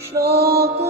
说过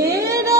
Mira.